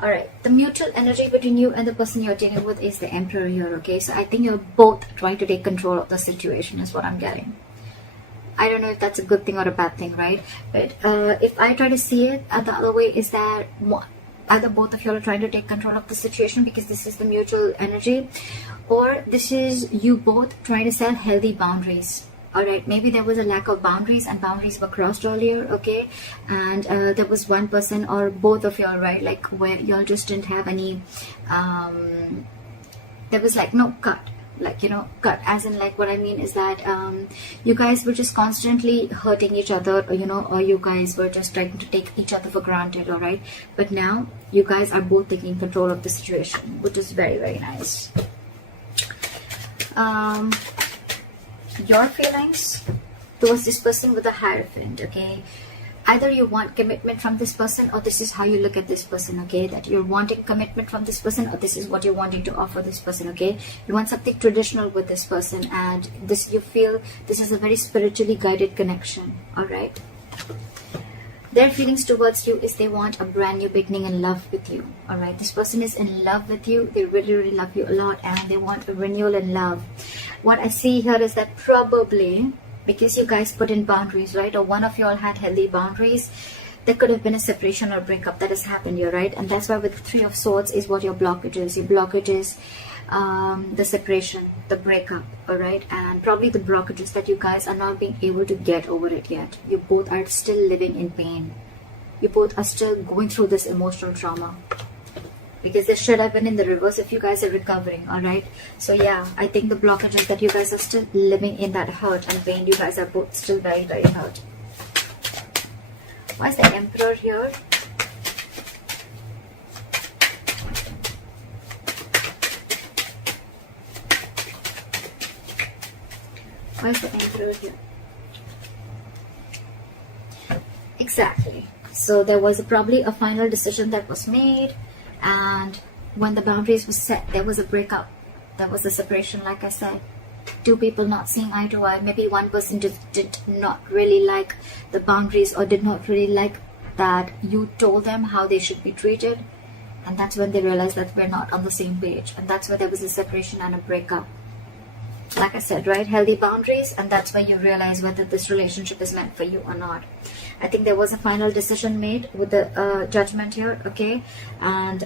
All right, the mutual energy between you and the person you're dealing with is the Emperor here, okay? So I think you're both trying to take control of the situation is what I'm getting. I don't know if that's a good thing or a bad thing, right? But if I try to see it the other way, is that either both of you are trying to take control of the situation because this is the mutual energy, or this is you both trying to set healthy boundaries. All right, maybe there was a lack of boundaries and boundaries were crossed earlier, okay? And there was one person or both of y'all, right, like where y'all just didn't have any, there was like no cut. Like, you know, cut as in, like, what I mean is that you guys were just constantly hurting each other, or, you know, or you guys were just trying to take each other for granted. All right, but now you guys are both taking control of the situation, which is very, very nice. Your feelings towards this person with a Hierophant, okay? Either you want commitment from this person, or this is how you look at this person, okay? That you're wanting commitment from this person, or this is what you're wanting to offer this person, okay? You want something traditional with this person, and this, you feel this is a very spiritually guided connection, all right? Their feelings towards you is they want a brand new beginning in love with you, all right? This person is in love with you. They really, really love you a lot, and they want a renewal in love. What I see here is that probably, because you guys put in boundaries, right, or one of you all had healthy boundaries, there could have been a separation or breakup that has happened here, right? And that's why with the Three of Swords is what your blockage is. Your blockage is the separation, the breakup, all right? And probably the blockages that you guys are not being able to get over it yet. You both are still living in pain. You both are still going through this emotional trauma. Because this should have been in the reverse if you guys are recovering, all right? So yeah, I think the blockage is that you guys are still living in that hurt and pain. You guys are both still very, very hurt. Why is the Emperor here? Why is the Emperor here? Exactly. So there was probably a final decision that was made. And when the boundaries were set, there was a breakup. There was a separation, like I said. Two people not seeing eye to eye. Maybe one person just did not really like the boundaries, or did not really like that you told them how they should be treated. And that's when they realized that we're not on the same page. And that's where there was a separation and a breakup. Like I said, right? Healthy boundaries. And that's where you realize whether this relationship is meant for you or not. I think there was a final decision made with the Judgment here, okay? And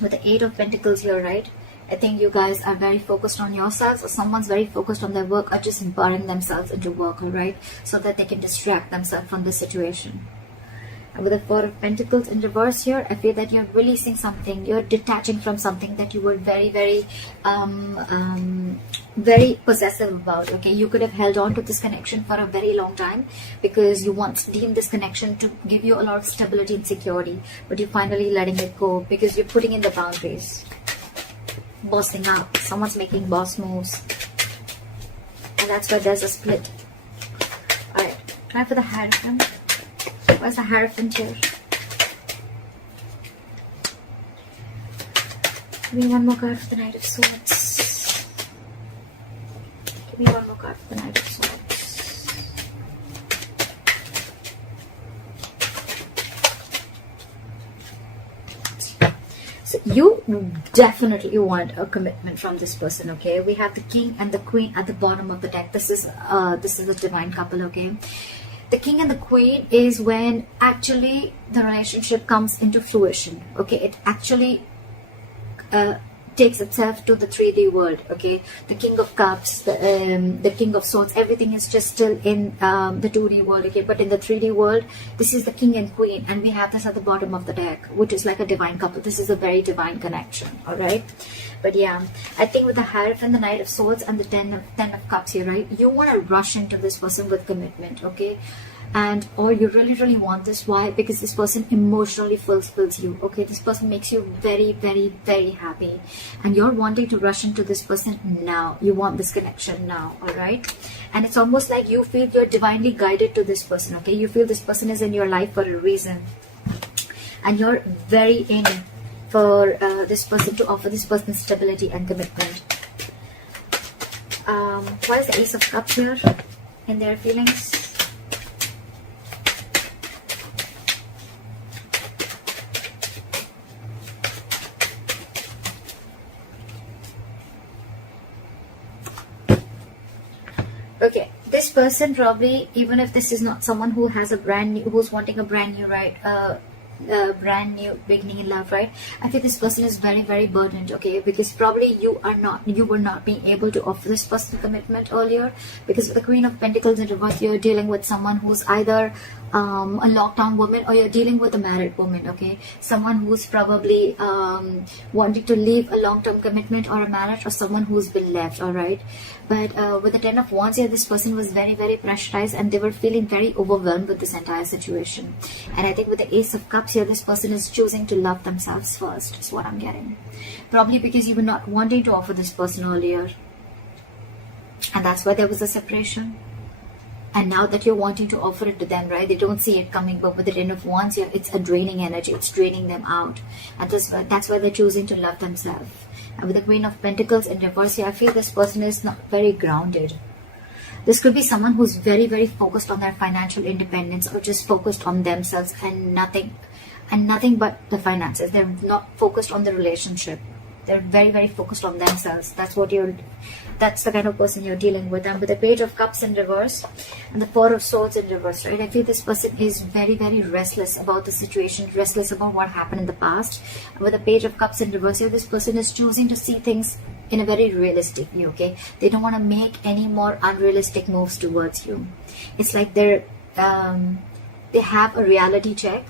with the Eight of Pentacles here, right? I think you guys are very focused on yourselves, or someone's very focused on their work, or just burying themselves into work, all right? So that they can distract themselves from the situation. And with the Four of Pentacles in reverse here, I feel that you're releasing something. You're detaching from something that you were very, very, very possessive about, okay? You could have held on to this connection for a very long time because you once deemed this connection to give you a lot of stability and security, but you're finally letting it go because you're putting in the boundaries. Bossing up. Someone's making boss moves. And that's why there's a split. Alright, try for the Hierophant. Where's the Hierophant here? Give me one more card for the Knight of Swords. Give me one more card for the Knight of Swords. So you definitely want a commitment from this person, okay? We have the King and the Queen at the bottom of the deck. This is a divine couple, okay? The King and the Queen is when actually the relationship comes into fruition, okay? It actually takes itself to the 3D world, okay? The King of Cups, the King of Swords, everything is just still in the 2D world, okay? But in the 3D world, this is the King and Queen, and we have this at the bottom of the deck, which is like a divine couple. This is a very divine connection, all right? But yeah, I think with the Hierophant, the Knight of Swords, and the Ten of Cups here, right? You want to rush into this person with commitment, okay? And or you really, really want this. Why? Because this person emotionally fulfills you, okay? This person makes you very, very, very happy, and you're wanting to rush into this person now. You want this connection now, all right? And it's almost like you feel you're divinely guided to this person, okay? You feel this person is in your life for a reason, and you're very in for this person, to offer this person stability and commitment. Why is the Ace of Cups here in their feelings? person probably, even if this is not someone who has a brand new, who's wanting a brand new, right, brand new beginning in love, right? I feel this person is very, very burdened, okay, because probably you were not being able to offer this person commitment earlier, because with the Queen of Pentacles in reverse, you're dealing with someone who's either a lockdown woman, or you're dealing with a married woman, okay, someone who's probably wanting to leave a long-term commitment or a marriage, or someone who's been left. All right, but with the Ten of Wands here, this person was very, very pressurized, and they were feeling very overwhelmed with this entire situation. And I think with the Ace of Cups here, this person is choosing to love themselves first, is what I'm getting. Probably because you were not wanting to offer this person earlier, and that's why there was a separation. And now that you're wanting to offer it to them, right, they don't see it coming. But with the Ten of Wands here, it's a draining energy, it's draining them out, and that's why they're choosing to love themselves. And with the Queen of Pentacles in reverse here, I feel this person is not very grounded. This could be someone who's very, very focused on their financial independence, or just focused on themselves and nothing but the finances. They're not focused on the relationship. They're very, very focused on themselves. That's the kind of person you're dealing with. And with the Page of Cups in reverse and the Four of Swords in reverse, right, I feel this person is very, very restless about the situation, restless about what happened in the past. And with the Page of Cups in reverse here, this person is choosing to see things in a very realistic view, okay? They don't want to make any more unrealistic moves towards you. It's like they have a reality check.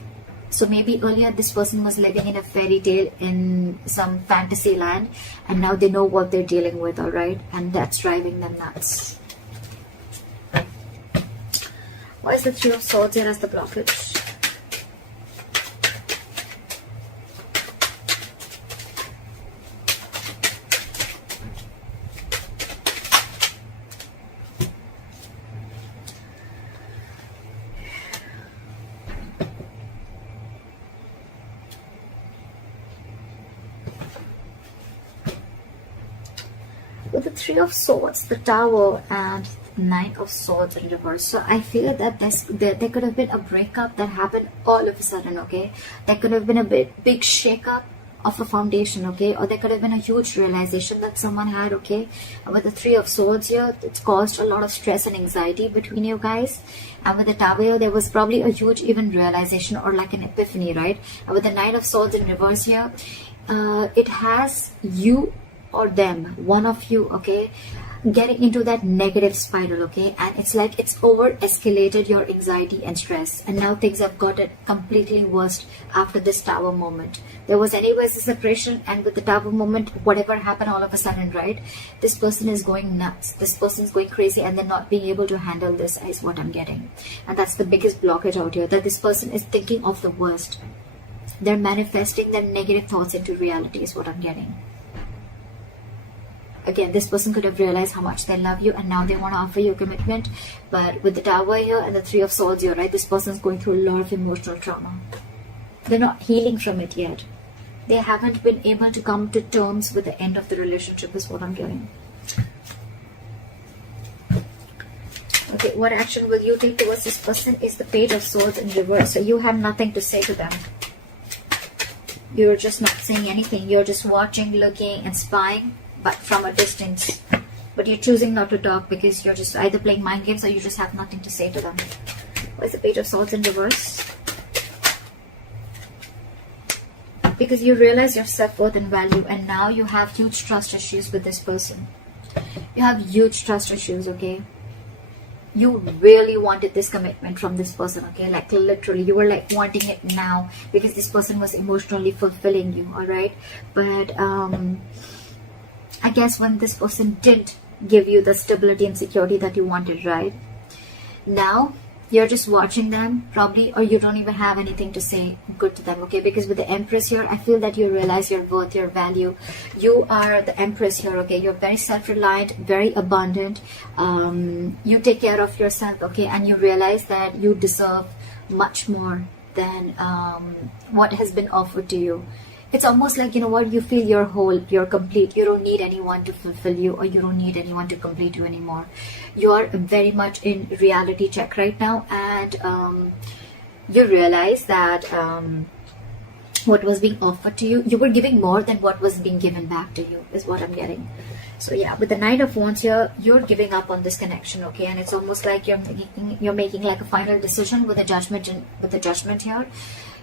So maybe earlier this person was living in a fairy tale in some fantasy land, and now they know what they're dealing with, all right? And that's driving them nuts. Why is the Three of Swords here as the blockage? With the Three of Swords, the Tower, and Knight of Swords in reverse. So I feel that there could have been a breakup that happened all of a sudden, okay? There could have been a big shake-up of a foundation, okay? Or there could have been a huge realization that someone had, okay? And with the Three of Swords here, it's caused a lot of stress and anxiety between you guys. And with the Tower here, there was probably a huge even realization, or like an epiphany, right? And with the Knight of Swords in reverse here, it has you or them, one of you, okay, getting into that negative spiral, okay? And it's like it's over escalated your anxiety and stress, and now things have gotten completely worse after this Tower moment. There was anyways a separation, and with the Tower moment, whatever happened all of a sudden, right, this person is going nuts, this person is going crazy, and they're not being able to handle this, is what I'm getting. And that's the biggest blockage out here, that this person is thinking of the worst. They're manifesting their negative thoughts into reality, is what I'm getting. Again, this person could have realized how much they love you, and now they want to offer you a commitment. But with the Tower here and the Three of Swords here, right, this person is going through a lot of emotional trauma. They're not healing from it yet. They haven't been able to come to terms with the end of the relationship, is what I'm getting. Okay, what action will you take towards this person is the Page of Swords in reverse. So you have nothing to say to them. You're just not saying anything. You're just watching, looking, and spying, but from a distance. But you're choosing not to talk because you're just either playing mind games, or you just have nothing to say to them. Why is the Page of Swords in reverse? Because you realize your self-worth and value, and now you have huge trust issues with this person. You have huge trust issues, okay? You really wanted this commitment from this person, okay? Like literally, you were like wanting it now because this person was emotionally fulfilling you, all right? But I guess when this person didn't give you the stability and security that you wanted, right? Now you're just watching them probably, or you don't even have anything to say good to them, okay? Because with the Empress here, I feel that you realize your worth, your value. You are the Empress here, okay? You're very self-reliant, very abundant. You take care of yourself, okay? And you realize that you deserve much more than what has been offered to you. It's almost like, you know what, you feel you're whole, you're complete. You don't need anyone to fulfill you, or you don't need anyone to complete you anymore. You are very much in reality check right now, and you realize that what was being offered to you. You were giving more than what was being given back to you, is what I'm getting. So yeah, with the Knight of Wands here, you're giving up on this connection, okay? And it's almost like you're making like a final decision with a judgment, with the judgment here.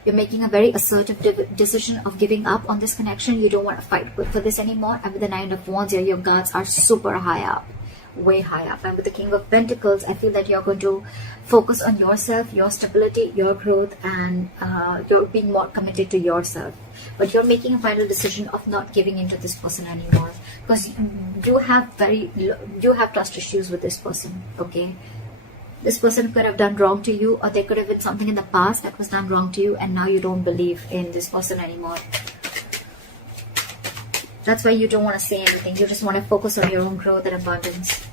You're making a very assertive decision of giving up on this connection. You don't want to fight for this anymore. And with the Nine of Wands here, your guards are super high up, way high up. And with the King of Pentacles, I feel that you're going to focus on yourself, your stability, your growth, and you're being more committed to yourself. But you're making a final decision of not giving into this person anymore, because you have trust issues with this person, okay? This person could have done wrong to you, or there could have been something in the past that was done wrong to you, and now you don't believe in this person anymore. That's why you don't want to say anything. You just want to focus on your own growth and abundance.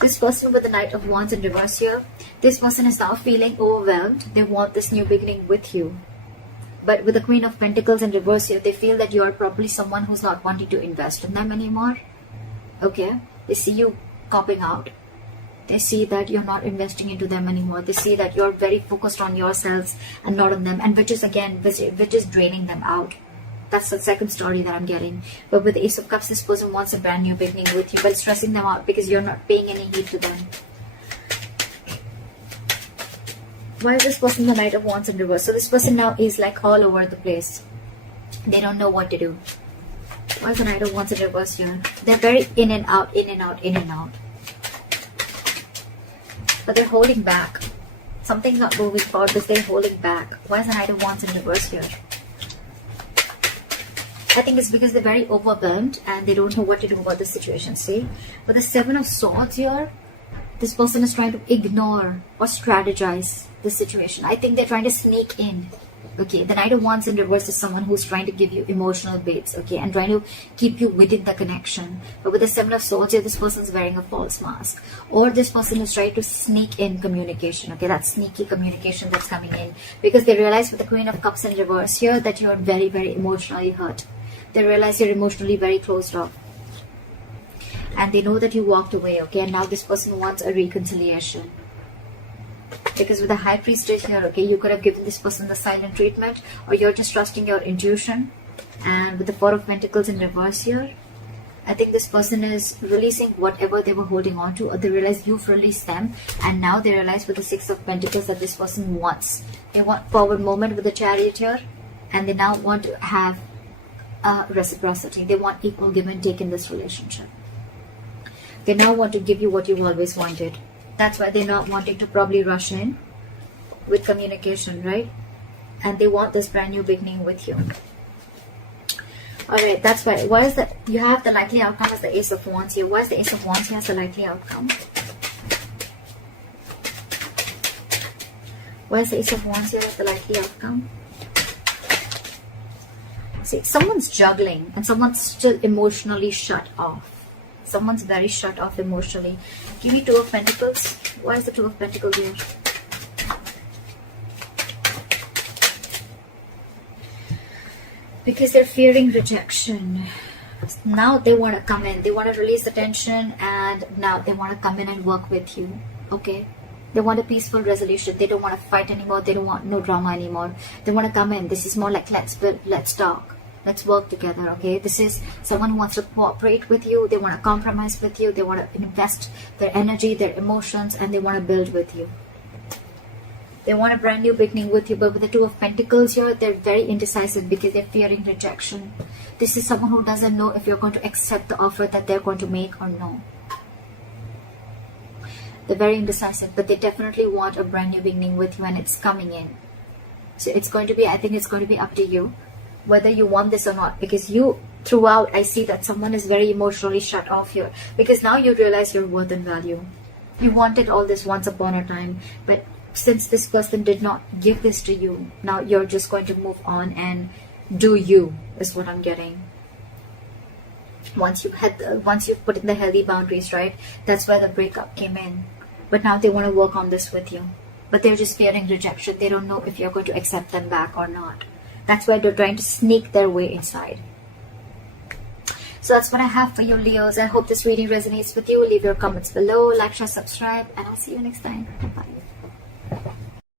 This person with the Knight of Wands in reverse here, this person is now feeling overwhelmed. They want this new beginning with you. But with the Queen of Pentacles in reverse here, they feel that you are probably someone who's not wanting to invest in them anymore. Okay? They see you copping out. They see that you're not investing into them anymore. They see that you're very focused on yourselves and not on them. And which is again, which is draining them out. That's the second story that I'm getting. But with the Ace of Cups, this person wants a brand new beginning with you, but stressing them out because you're not paying any heed to them. Why is this person the Knight of Wands in reverse? So this person now is like all over the place. They don't know what to do. Why is the Knight of Wands in reverse here? They're very in and out, in and out, in and out. But they're holding back. Something's not moving forward because they're holding back. Why is the Knight of Wands in reverse here? I think it's because they're very overwhelmed and they don't know what to do about the situation, see? But the Seven of Swords here, this person is trying to ignore or strategize the situation. I think they're trying to sneak in. Okay, the Knight of Wands in reverse is someone who's trying to give you emotional baits, okay, and trying to keep you within the connection. But with the Seven of Swords here, this person's wearing a false mask. Or this person is trying to sneak in communication, okay, that sneaky communication that's coming in. Because they realize with the Queen of Cups in reverse here that you're very, very emotionally hurt. They realize you're emotionally very closed off. And they know that you walked away, okay, and now this person wants a reconciliation. Because with the High Priestess here, okay, you could have given this person the silent treatment, or you're just trusting your intuition. And with the Four of Pentacles in reverse here, I think this person is releasing whatever they were holding on to, or they realize you've released them, and now they realize with the Six of Pentacles that this person wants. They want forward movement with the Chariot here, and they now want to have reciprocity. They want equal give and take in this relationship. They now want to give you what you've always wanted. That's why they're not wanting to probably rush in with communication, right? And they want this brand new beginning with you. Alright, that's why. Why is that? You have the likely outcome as the Ace of Wands here. Why is the Ace of Wands here as the likely outcome? Why is the Ace of Wands here as the likely outcome? See, someone's juggling and someone's still emotionally shut off. Someone's very shut off emotionally. Give me Two of Pentacles. Why is the Two of Pentacles here? Because they're fearing rejection. Now they want to come in. They want to release the tension, and now they want to come in and work with you. Okay? They want a peaceful resolution. They don't want to fight anymore. They don't want no drama anymore. They want to come in. This is more like let's build, let's talk. Let's work together, okay? This is someone who wants to cooperate with you. They want to compromise with you. They want to invest their energy, their emotions, and they want to build with you. They want a brand new beginning with you. But with the Two of Pentacles here, they're very indecisive because they're fearing rejection. This is someone who doesn't know if you're going to accept the offer that they're going to make or no. They're very indecisive, but they definitely want a brand new beginning with you, and it's coming in. So it's going to be, I think it's going to be up to you whether you want this or not, because you throughout I see that someone is very emotionally shut off here, because now you realize your worth and value. You wanted all this once upon a time, but since this person did not give this to you, now you're just going to move on and do you, is what I'm getting. Once you've put in the healthy boundaries, right? That's why the breakup came in. But now they want to work on this with you, but they're just fearing rejection. They don't know if you're going to accept them back or not. That's why they're trying to sneak their way inside. So that's what I have for you, Leos. I hope this reading resonates with you. Leave your comments below, like, share, subscribe, and I'll see you next time. Bye.